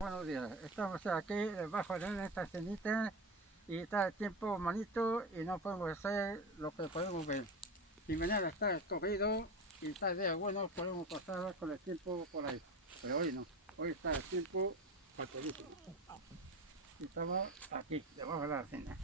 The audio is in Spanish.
Buenos días, estamos aquí debajo de esta cenita y está el tiempo malito y no podemos hacer lo que podemos ver. Si mañana está escogido y está día bueno, podemos pasar con el tiempo por ahí. Pero hoy no, hoy está el tiempo fatalísimo. Y estamos aquí, debajo de la cena.